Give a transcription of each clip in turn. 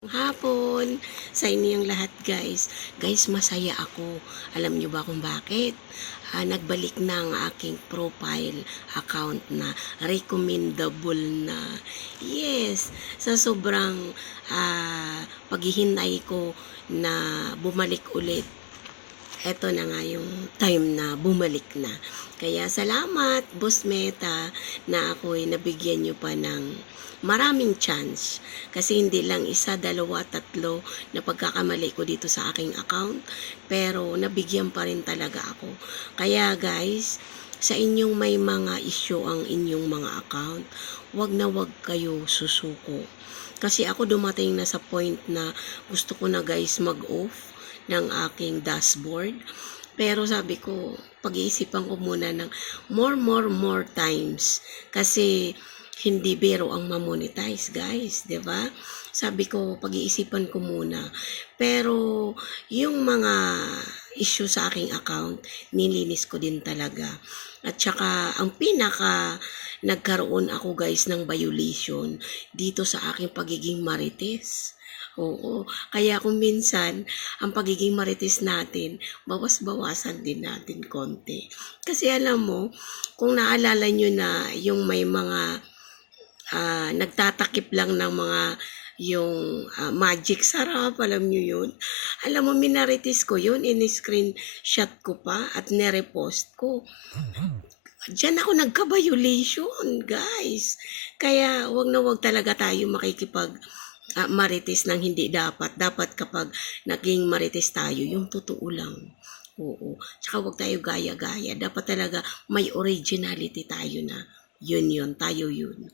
Hapon sa inyong lahat guys. Guys, masaya ako. Alam nyo ba kung bakit? Nagbalik na ang aking profile account na recommendable na. Yes, sa sobrang paghihintay ko na bumalik ulit, eto na nga yung time na bumalik na. Kaya salamat, Boss Meta, na ako'y nabigyan nyo pa ng maraming chance. Kasi hindi lang isa, dalawa, tatlo na pagkakamali ko dito sa aking account. Pero nabigyan pa rin talaga ako. Kaya guys, sa inyong may mga issue ang inyong mga account, wag na wag kayo susuko. Kasi ako dumating na sa point na gusto ko na guys mag-off ng aking dashboard. Pero sabi ko, pag-iisipan ko muna ng more times. Kasi hindi biro ang mamonetize, guys, 'di ba? Sabi ko, pag-iisipan ko muna. Pero yung mga issue sa aking account, nilinis ko din talaga. At saka ang pinaka nagkaroon ako guys ng violation dito sa aking pagiging marites. Oo. Kaya kung minsan, ang pagiging marites natin, bawas-bawasan din natin konti. Kasi alam mo, kung naalala nyo na yung may mga nagtatakip lang ng mga yung magic sarap, alam nyo yun. Alam mo, minarites ko yun, in-screenshot ko pa at nirepost ko. Diyan ako nagka-violation, guys. Kaya wag na wag talaga tayo makikipag marites ng hindi dapat. Dapat kapag naging marites tayo, yung totoo lang. Oo. Tsaka wag tayo gaya-gaya. Dapat talaga may originality tayo na. Yun, tayo yun.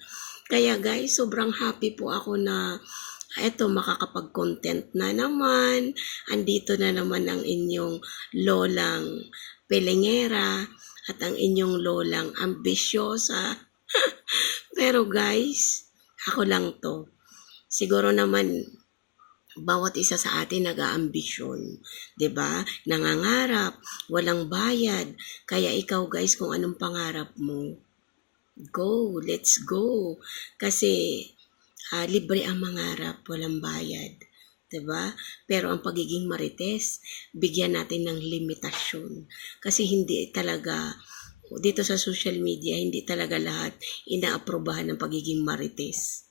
Kaya guys, sobrang happy po ako na eto, makakapag-content na naman. Andito na naman ang inyong lolang pelengera at ang inyong lolang ambisyosa. Pero guys, ako lang to. Siguro naman, bawat isa sa atin nag-aambisyon, 'di ba? Nangangarap, walang bayad. Kaya ikaw guys, kung anong pangarap mo, go, let's go. Kasi libre ang mangarap, walang bayad. 'Di ba? Pero ang pagiging marites, bigyan natin ng limitasyon. Kasi hindi talaga dito sa social media, hindi talaga lahat inaaprobahan ng pagiging marites.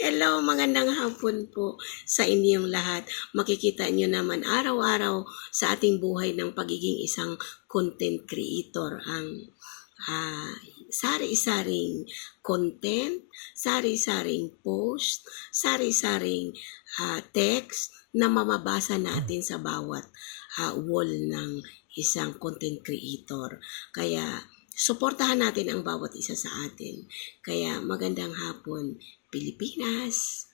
Hello, magandang hapon po sa inyong lahat. Makikita nyo naman araw-araw sa ating buhay ng pagiging isang content creator ang sari-saring content, sari-saring post, sari-saring text na mamabasa natin sa bawat wall ng isang content creator. Kaya suportahan natin ang bawat isa sa atin. Kaya magandang hapon, Pilipinas!